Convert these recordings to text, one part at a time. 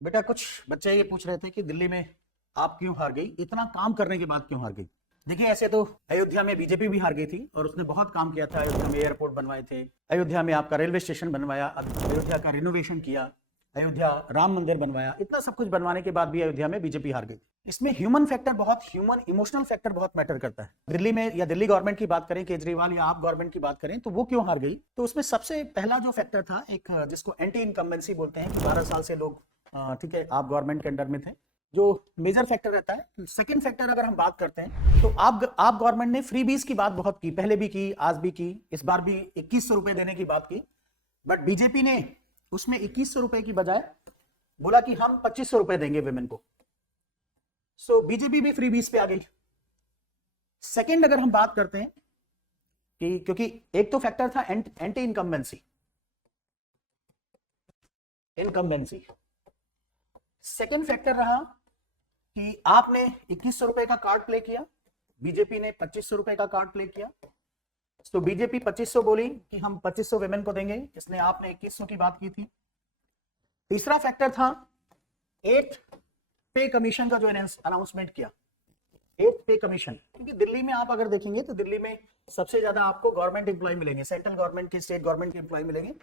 बेटा कुछ बच्चे ये पूछ रहे थे कि दिल्ली में आप क्यों हार गई, इतना काम करने के बाद क्यों हार गई। देखिए ऐसे तो अयोध्या में बीजेपी भी हार गई थी और उसने बहुत काम किया था। अयोध्या में एयरपोर्ट बनवाए थे, अयोध्या में आपका रेलवे स्टेशन बनवाया, अयोध्या का रिनोवेशन किया, अयोध्या राम मंदिर बनवाया, इतना सब कुछ बनवाने के बाद भी अयोध्या में बीजेपी हार गई। इसमें ह्यूमन फैक्टर बहुत, ह्यूमन इमोशनल फैक्टर बहुत मैटर करता है। दिल्ली में या दिल्ली गवर्नमेंट की बात करें, केजरीवाल या आप गवर्नमेंट की बात करें, तो वो क्यों हार गई, तो उसमें सबसे पहला जो फैक्टर था, एक जिसको एंटी इनकम्बेंसी बोलते हैं कि 12 साल से लोग ठीक है आप गवर्नमेंट के अंडर में थे, जो मेजर फैक्टर रहता है। सेकंड फैक्टर अगर हम बात करते हैं तो आप गवर्नमेंट ने फ्रीबीज की बात बहुत की, पहले भी की, आज भी की, इस बार भी 2100 रुपए देने की बात की। बट बीजेपी ने उसमें 2100 रुपए की बजाय बोला कि हम 2500 रुपए देंगे विमेन को। सो बीजेपी भी फ्रीबीज पे आ गई। सेकंड अगर हम बात करते हैं कि क्योंकि एक तो फैक्टर था एंटी इनकम्बेंसी, सेकंड फैक्टर रहा कि आपने 2100 रुपए का कार्ड प्ले किया, बीजेपी ने 2500 रुपए का कार्ड प्ले किया। तो बीजेपी 2500 बोली कि हम 2500 विमेन को देंगे, इसने आपने 2100 की बात की थी। तीसरा फैक्टर था 8 पे कमीशन का जो अनाउंसमेंट किया, 8 पे कमीशन। क्योंकि दिल्ली में आप अगर देखेंगे तो दिल्ली में सबसे ज्यादा आपको गवर्नमेंट एम्प्लॉय मिलेंगे, सेंट्रल गवर्नमेंट के, स्टेट गवर्नमेंट के एम्प्लॉय मिलेंगे,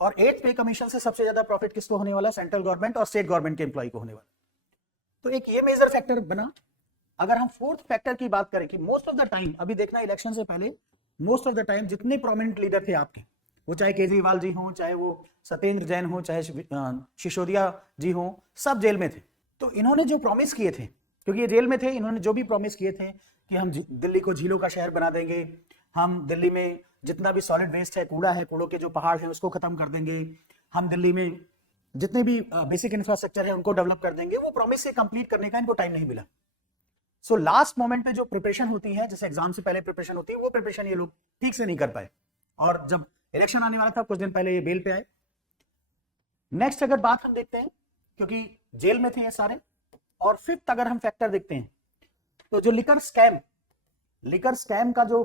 और 8 पे कमीशन से सबसे ज्यादा प्रॉफिट किसको होने वाला, सेंट्रल गवर्नमेंट और स्टेट गवर्नमेंट के एम्प्लॉय को होने वाला। तो एक ये मेजर फैक्टर बना। अगर हम फोर्थ फैक्टर की बात करें कि मोस्ट ऑफ द टाइम, अभी देखना इलेक्शन से पहले मोस्ट ऑफ द टाइम जितने प्रोमिनेंट लीडर थे आपके, वो चाहे केजरीवाल जी हो, चाहे वो सत्येंद्र जैन हो, चाहे सिसोदिया जी हो, सब जेल में थे। तो इन्होंने जो प्रॉमिस किए थे, क्योंकि ये जेल में थे, इन्होंने जो भी प्रॉमिस किए थे कि हम दिल्ली को झीलों का शहर बना देंगे, हम दिल्ली में जितना भी सॉलिड वेस्ट है, कूड़ा है, कूड़ों के जो पहाड़ है उसको खत्म कर देंगे, हम दिल्ली में जितने भी बेसिक इंफ्रास्ट्रक्चर है उनको डेवलप कर देंगे, वो प्रॉमिस से कंप्लीट करने का इनको टाइम नहीं मिला। सो लास्ट मोमेंट पे जो प्रिपरेशन होती है, जैसे एग्जाम से पहले प्रिपरेशन होती है, वो प्रिपरेशन ये लोग ठीक से नहीं कर पाए, और जब इलेक्शन आने वाला था कुछ दिन पहले ये बेल पे आए। नेक्स्ट अगर बात हम देखते हैं, क्योंकि जेल में थे ये सारे, और फिफ्थ अगर हम फैक्टर देखते हैं तो जो लिकर स्कैम का जो,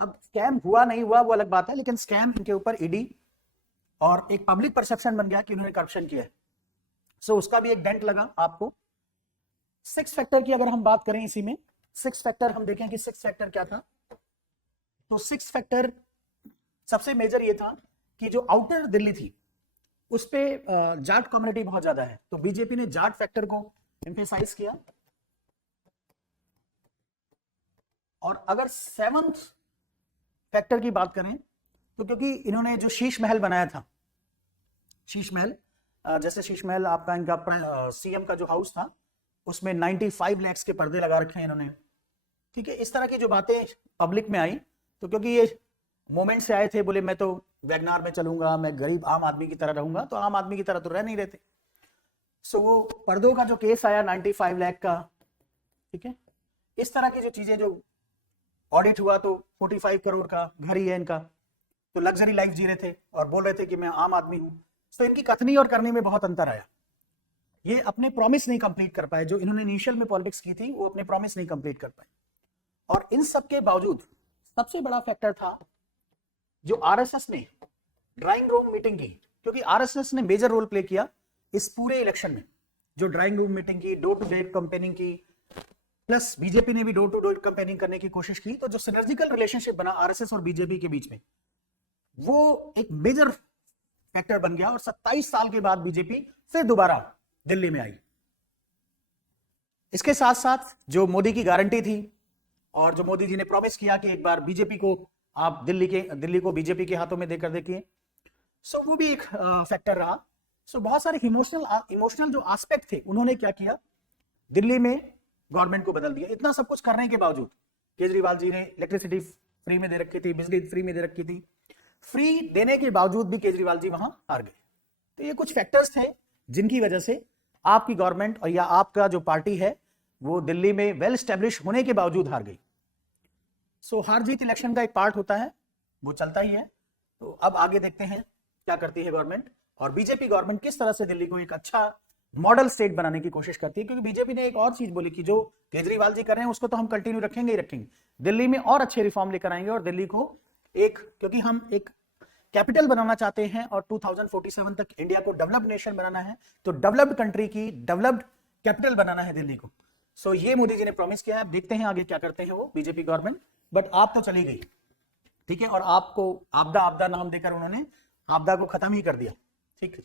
अब स्कैम हुआ नहीं हुआ वो अलग बात है, लेकिन स्कैम इनके ऊपर ईडी और एक पब्लिक परसेप्शन बन गया कि उन्होंने करप्शन किया है। सो उसका भी एक डेंट लगा आपको। सिक्स फैक्टर की अगर हम बात करें, इसी में सिक्स फैक्टर हम देखें कि सिक्स फैक्टर क्या था, तो सिक्स फैक्टर सबसे मेजर ये था कि जो आउटर दिल्ली थी उस पे जाट कम्युनिटी बहुत ज्यादा है, तो बीजेपी ने जाट फैक्टर को एम्फेसाइज किया। और अगर सेवंथ फैक्टर की बात करें तो क्योंकि इन्होंने जो शीश महल बनाया था, शीश महल, जैसे शीश महल आपका इनका सीएम का जो हाउस था, उसमें 95 लाख के पर्दे लगा रखे हैं इन्होंने, ठीक है। इस तरह की जो बातें पब्लिक में आई, तो क्योंकि ये मोमेंट से आए थे, बोले मैं तो वैगनार में चलूंगा, मैं गरीब आम आदमी की तरह रहूंगा, तो आम आदमी की तरह तो रह नहीं रहते। सो वो पर्दों का जो केस आया 95 लाख का, ठीक है, इस तरह की जो चीजें, जो ऑडिट हुआ तो 45 करोड़ का घर ही है इनका, तो लग्जरी लाइफ जी रहे थे और बोल रहे थे कि मैं आम आदमी हूं। तो इनकी कथनी और करनी में बहुत अंतर आया। ये अपने प्रॉमिस नहीं कंप्लीट कर पाए, जो इन्होंने इनिशियल में पॉलिटिक्स की थी वो अपने प्रॉमिस नहीं कंप्लीट कर पाए। और इन सब के बावजूद सबसे बड़ा फैक्टर था जो आरएसएस ने ड्राइंग रूम मीटिंग की, क्योंकि आरएसएस ने मेजर रोल प्ले किया इस पूरे इलेक्शन में, जो ड्राइंग रूम मीटिंग की, डोर टू डोर कैंपेनिंग की, प्लस बीजेपी ने भी डोर टू डोर कैंपेनिंग करने की कोशिश की। तो जो सिनर्जिकल रिलेशनशिप बना आरएसएस और बीजेपी के बीच में, वो एक मेजर फैक्टर बन गया, और 27 साल के बाद बीजेपी फिर दोबारा दिल्ली में आई। इसके साथ साथ जो मोदी की गारंटी थी और जो मोदी जी ने प्रॉमिस किया कि एक बार बीजेपी को आप दिल्ली को बीजेपी के हाथों में देकर देखिए, सो वो भी एक फैक्टर रहा। सो बहुत सारे इमोशनल जो एस्पेक्ट थे, उन्होंने क्या किया, दिल्ली में गवर्नमेंट को बदल दिया। इतना सब कुछ करने के बावजूद केजरीवाल जी ने इलेक्ट्रिसिटी फ्री में दे रखी थी, बिजली फ्री में दे रखी थी, फ्री देने के बावजूद भी केजरीवाल जी वहां हार गए। तो ये कुछ फैक्टर्स थे जिनकी वजह से आपकी गवर्नमेंट और या आपका जो पार्टी है वो दिल्ली में वेल स्टैब्लिश होने के बावजूद हार गई। सो हार जीत इलेक्शन का एक पार्ट होता है, वो चलता ही है। तो अब आगे देखते हैं क्या करती है गवर्नमेंट, और बीजेपी गवर्नमेंट किस तरह से दिल्ली को एक अच्छा मॉडल स्टेट बनाने की कोशिश करती है। क्योंकि बीजेपी ने एक और चीज बोली कि जो केजरीवाल जी कर रहे हैं उसको तो हम कंटिन्यू रखेंगे ही रखेंगे, दिल्ली में और अच्छे रिफॉर्म लेकर आएंगे, और दिल्ली को एक, क्योंकि हम एक कैपिटल बनाना चाहते हैं और 2047 तक इंडिया को डेवलप्ड नेशन बनाना है, तो डेवलप्ड कंट्री की डेवलप्ड कैपिटल बनाना है दिल्ली को। सो ये मोदी जी ने प्रॉमिस किया है, देखते हैं आगे क्या करते हैं वो बीजेपी गवर्नमेंट। बट आप तो चली गई, ठीक है, और आपको आपदा आपदा नाम देकर उन्होंने आपदा को खत्म ही कर दिया, ठीक है।